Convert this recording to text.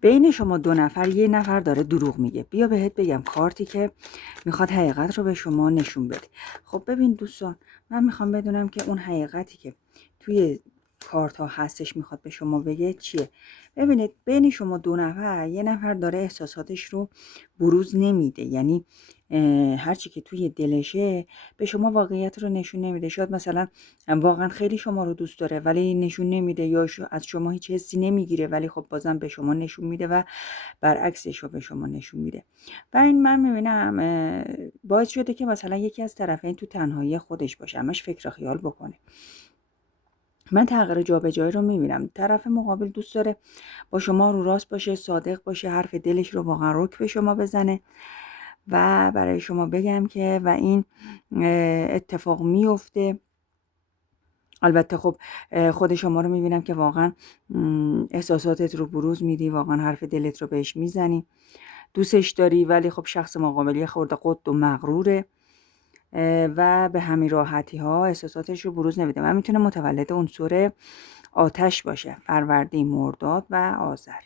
بین شما دو نفر یه نفر داره دروغ میگه. بیا بهت بگم کارتی که میخواد حقیقت رو به شما نشون بده. خب ببین دوستان، من میخوام بدونم که اون حقیقتی که توی کارت ها هستش میخواد به شما بگه چیه. ببینید بین شما دو نفر یه نفر داره احساساتش رو بروز نمیده، یعنی هرچی که توی دلشه به شما واقعیت رو نشون نمیده. شاید مثلا واقعا خیلی شما رو دوست داره ولی نشون نمیده، یا از شما هیچ حسی نمیگیره ولی خب بازم به شما نشون میده و برعکسش رو به شما نشون میده. و این من میبینم باعث شده که مثلا یکی از طرفین تو تنهایی خودش باشه، همش فکر و خیال بکنه. من تغییر جابجایی رو میبینم. طرف مقابل دوست داره با شما رو راست باشه، صادق باشه، حرف دلش رو واقعا رک به شما بزنه. و برای شما بگم که و این اتفاق میفته. البته خب خود شما رو میبینم که واقعا احساساتت رو بروز میدی، واقعا حرف دلت رو بهش میزنی، دوستش داری، ولی خب شخص مقابلی خورده قد و مغروره و به همین راحتی ها احساساتش رو بروز نمیده. من میتونه متولد عنصر آتش باشه، فروردین، مرداد و آذر.